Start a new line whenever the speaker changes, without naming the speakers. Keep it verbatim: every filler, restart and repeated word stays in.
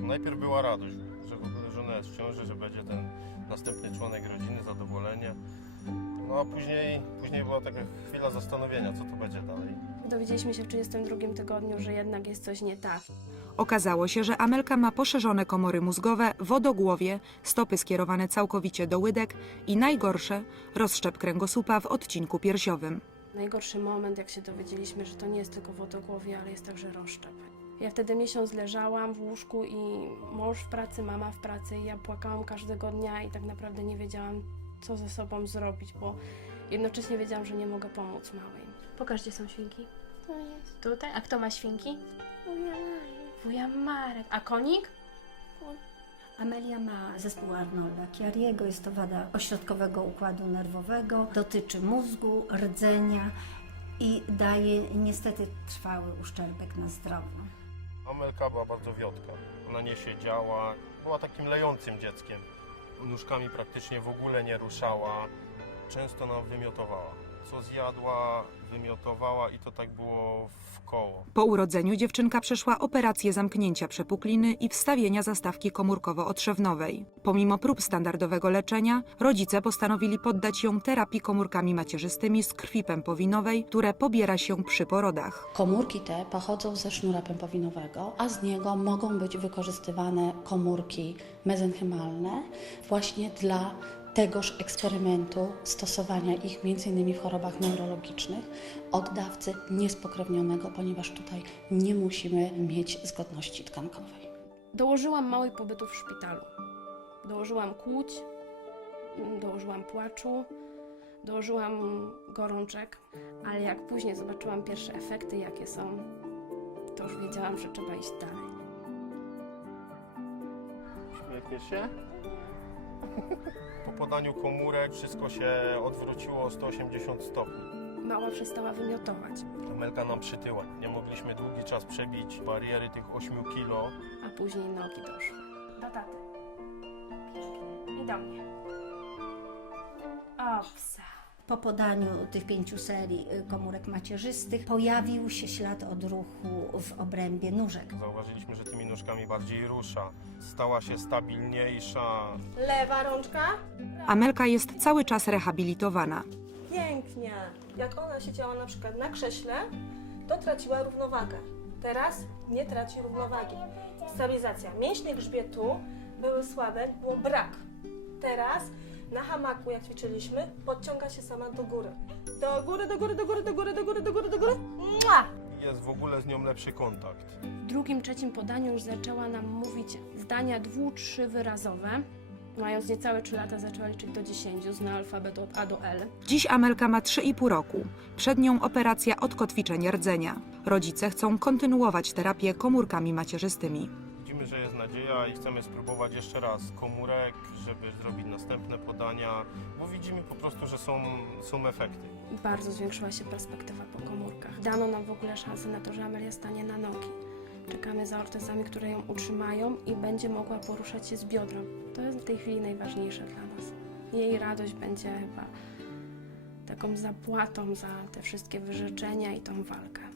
Najpierw była radość, że w ogóle żona jest w ciąży, że będzie ten następny członek rodziny, zadowolenie. No a później, później była taka chwila zastanowienia, co to będzie dalej.
Dowiedzieliśmy się w trzydziestym drugim tygodniu, że jednak jest coś nie tak.
Okazało się, że Amelka ma poszerzone komory mózgowe, wodogłowie, stopy skierowane całkowicie do łydek i najgorsze rozszczep kręgosłupa w odcinku piersiowym.
Najgorszy moment, jak się dowiedzieliśmy, że to nie jest tylko wodogłowie, ale jest także rozszczep. Ja wtedy miesiąc leżałam w łóżku i mąż w pracy, mama w pracy i ja płakałam każdego dnia i tak naprawdę nie wiedziałam, co ze sobą zrobić, bo jednocześnie wiedziałam, że nie mogę pomóc małej. Pokaż, gdzie są świnki.
To jest
Tutaj? A kto ma świnki?
moja
Wuja Marek. A konik?
Amelia ma zespół Arnolda-Chiariego, jest to wada ośrodkowego układu nerwowego, dotyczy mózgu, rdzenia i daje niestety trwały uszczerbek na zdrowiu.
Amelka była bardzo wiotka. Ona nie siedziała, była takim lejącym dzieckiem. Nóżkami praktycznie w ogóle nie ruszała. Często nam wymiotowała. Co zjadła, wymiotowała i to tak było w koło.
Po urodzeniu dziewczynka przeszła operację zamknięcia przepukliny i wstawienia zastawki komórkowo-otrzewnowej. Pomimo prób standardowego leczenia, rodzice postanowili poddać ją terapii komórkami macierzystymi z krwi pępowinowej, które pobiera się przy porodach.
Komórki te pochodzą ze sznura pępowinowego, a z niego mogą być wykorzystywane komórki mezenchymalne właśnie dla tegoż eksperymentu stosowania ich między innymi w chorobach neurologicznych od dawcy niespokrewnionego, ponieważ tutaj nie musimy mieć zgodności tkankowej.
Dołożyłam małej pobytu w szpitalu. Dołożyłam kłuć, dołożyłam płaczu, dołożyłam gorączek, ale jak później zobaczyłam pierwsze efekty, jakie są, to już wiedziałam, że trzeba iść dalej.
Śmiechniesz się? Po podaniu komórek wszystko się odwróciło o sto osiemdziesiąt stopni.
Mała przestała wymiotować,
Amelka nam przytyła. Nie mogliśmy długi czas przebić bariery tych ośmiu kilo.
a później nogi doszły. Do taty. I do mnie. O, psa.
Po podaniu tych pięciu serii komórek macierzystych pojawił się ślad odruchu w obrębie nóżek.
Zauważyliśmy, że tymi nóżkami bardziej rusza. Stała się stabilniejsza.
lewa rączka.
Amelka jest cały czas rehabilitowana.
Pięknie. Jak ona siedziała na przykład na krześle, to traciła równowagę. Teraz nie traci równowagi. Stabilizacja. Mięśnie grzbietu były słabe, było brak. Teraz na hamaku, jak ćwiczyliśmy, podciąga się sama do góry. Do góry, do góry, do góry, do góry, do góry, do góry, do góry. Mua!
Jest w ogóle z nią lepszy kontakt.
W drugim, trzecim podaniu już zaczęła nam mówić zdania dwu-, trzy wyrazowe. Mając niecałe trzy lata zaczęła liczyć do dziesięciu, zna alfabet od A do L.
Dziś Amelka ma trzy i pół roku. Przed nią operacja odkotwiczenia rdzenia. Rodzice chcą kontynuować terapię komórkami macierzystymi.
Widzimy, że jest nadzieja i chcemy spróbować jeszcze raz komórek, żeby zrobić następne podania, bo widzimy po prostu, że są, są efekty.
Bardzo zwiększyła się perspektywa po komórkach. Dano nam w ogóle szansę na to, że Amelia stanie na nogi. Czekamy za ortezami, które ją utrzymają i będzie mogła poruszać się z biodrem. To jest w tej chwili najważniejsze dla nas. Jej radość będzie chyba taką zapłatą za te wszystkie wyrzeczenia i tą walkę.